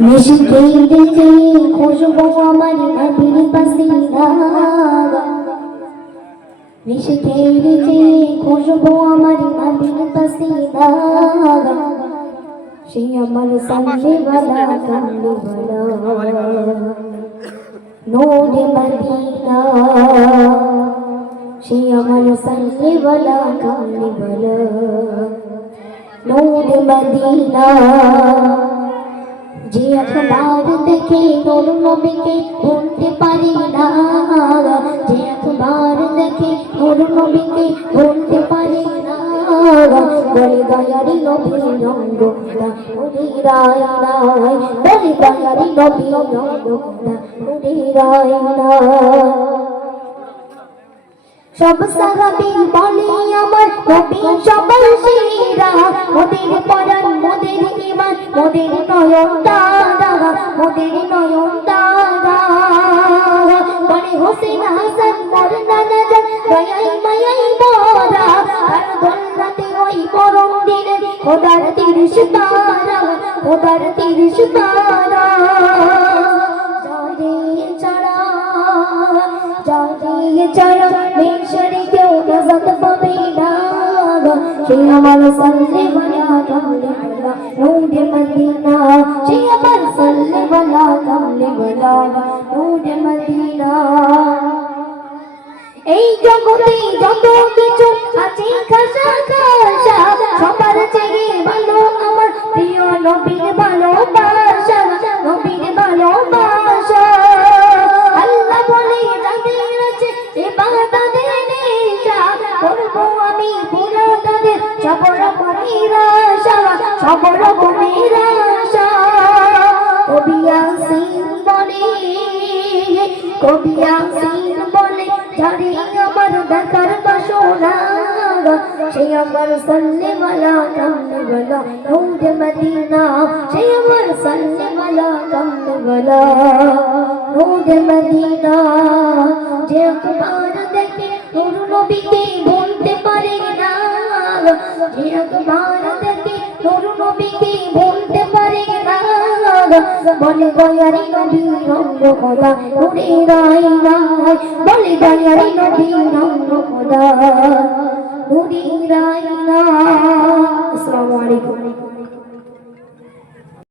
মিশকে দেখে খুশবু আমার নবীর পাসিনা মিশকে দেখে খুশবু আমার নবীর পাসিনা সে আমার সামনে বালা কামলি বালা নূর মদিনা সে আমার সামনে বালা কামলি বালা নূর মদিনা। যে একবার দেখে নূর নবীকে ভুলতে পারি না। যে একবার দেখে নূর নবীকে ভুলতে পারি না। বলে দয়ারি নবী রঙ্গ উড়ি রায় রায়। বলে দয়ারি নবী রঙ্গ উড়ি রায় রায়। সব সাহাবী বলে আমার, নবী সবার সেরা। মোদের পরাণ, মোদের ইমান মোদের নয়ন তারা, মোদের নয়ন তারা। বলে হোসেন হাসান, মোর নানা জান দয়াই মায়াই বরা আর দোলনাতে ওই পরম দিনে, খোদার তিরিশ তারা খোদার তিরিশ তারা ছাড়া মেশরে কেউ নাজাত পাবে না সে আমার সাল্লে বলা কামলে বলা, নূরে মদিনা। সে আমার সাল্লে বলা কামলে বলা, নূরে মদিনা। এই জগতে যত কিছু আছে খাসা খাসা, সবার চেয়ে করব আমি পুরো তাদের সব রকমের আশা সব রকমের আশা। কবিয়া সিং বলে কবিয়া সিং বলে যারে আমার দেখার বাসনা। সেই আমার কামলে বলা নূর মদিনা। সেই আমার সাল্লে মালা নূর মদিনা। যে একবার দেখে নূর নবীকে ভুলতে পারে না। যে একবার দেখে নূর নবীকে ভুলতে পারে না। বলে, দয়ারি নবী রঙ্গ খোদা নুরে রাই রাই বলে, দয়ারি নবী রঙ্গ খোদা নুরে রাই রাই